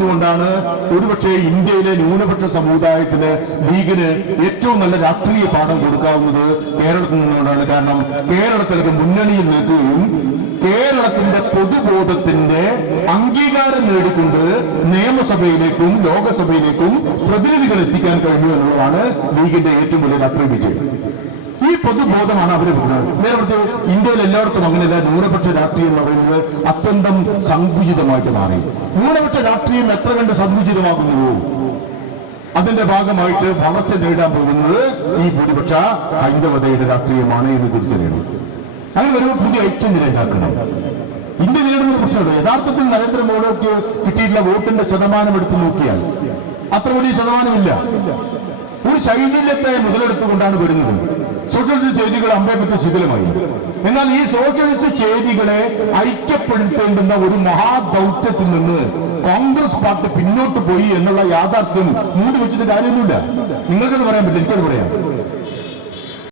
നിന്നുകൊണ്ടാണ് ഒരുപക്ഷെ ഇന്ത്യയിലെ ന്യൂനപക്ഷ സമുദായത്തിന് ലീഗിന് ഏറ്റവും നല്ല രാഷ്ട്രീയ പാഠം കൊടുക്കാവുന്നത് കേരളത്തിൽ നിന്നുകൊണ്ടാണ്. കാരണം കേരളത്തിലൊക്കെ മുന്നണിയിൽ നിൽക്കുകയും കേരളത്തിന്റെ പൊതുബോധത്തിന്റെ അംഗീകാരം നേടിക്കൊണ്ട് നിയമസഭയിലേക്കും ലോകസഭയിലേക്കും പ്രതിനിധികൾ എത്തിക്കാൻ കഴിഞ്ഞു എന്നുള്ളതാണ് ലീഗിന്റെ ഏറ്റവും വലിയ രാഷ്ട്രീയ വിജയം. ഈ പൊതുബോധമാണ് അവർ പറയുന്നത്. നേരത്തെ ഇന്ത്യയിൽ എല്ലായിടത്തും അങ്ങനെയല്ല. ന്യൂനപക്ഷ രാഷ്ട്രീയം എന്ന് പറയുന്നത് അത്യന്തം സങ്കുചിതമായിട്ട് മാറി. ന്യൂനപക്ഷ രാഷ്ട്രീയം എത്ര കണ്ട് സങ്കുചിതമാകുന്നുവോ അതിന്റെ ഭാഗമായിട്ട് വളർച്ച നേടാൻ പോകുന്നത് ഈ ഭൂരിപക്ഷ ഹൈന്ദവതയുടെ രാഷ്ട്രീയമാണ് എന്ന് തിരിച്ചറിയണം. അങ്ങനെ വരുമ്പോൾ പുതിയ ഐക്യം നിലനിൽക്കണം. ഇന്ത്യ നേടുന്ന പ്രശ്നമുണ്ട്. യഥാർത്ഥത്തിൽ നരേന്ദ്രമോദിക്ക് കിട്ടിയിട്ടുള്ള വോട്ടിന്റെ ശതമാനം എടുത്തു നോക്കിയാൽ അത്ര വലിയ ശതമാനമില്ല. ഒരു ശൈഥില്യത്തെ മുതലെടുത്തുകൊണ്ടാണ് വരുന്നത്. സോഷ്യലിസ്റ്റ് ചേരികൾ അമ്പേപ്പറ്റ ശിഥിലമായി. എന്നാൽ ഈ സോഷ്യലിസ്റ്റ് ചേരികളെ ഐക്യപ്പെടുത്തേണ്ടുന്ന ഒരു മഹാദൗത്യത്തിൽ നിന്ന് കോൺഗ്രസ് പാർട്ടി പിന്നോട്ട് പോയി എന്നുള്ള യാഥാർത്ഥ്യം മൂടി വെച്ചിട്ട് കാര്യമൊന്നുമില്ല. നിങ്ങൾക്കത് പറയാൻ പറ്റില്ല, എനിക്കത് പറയാം.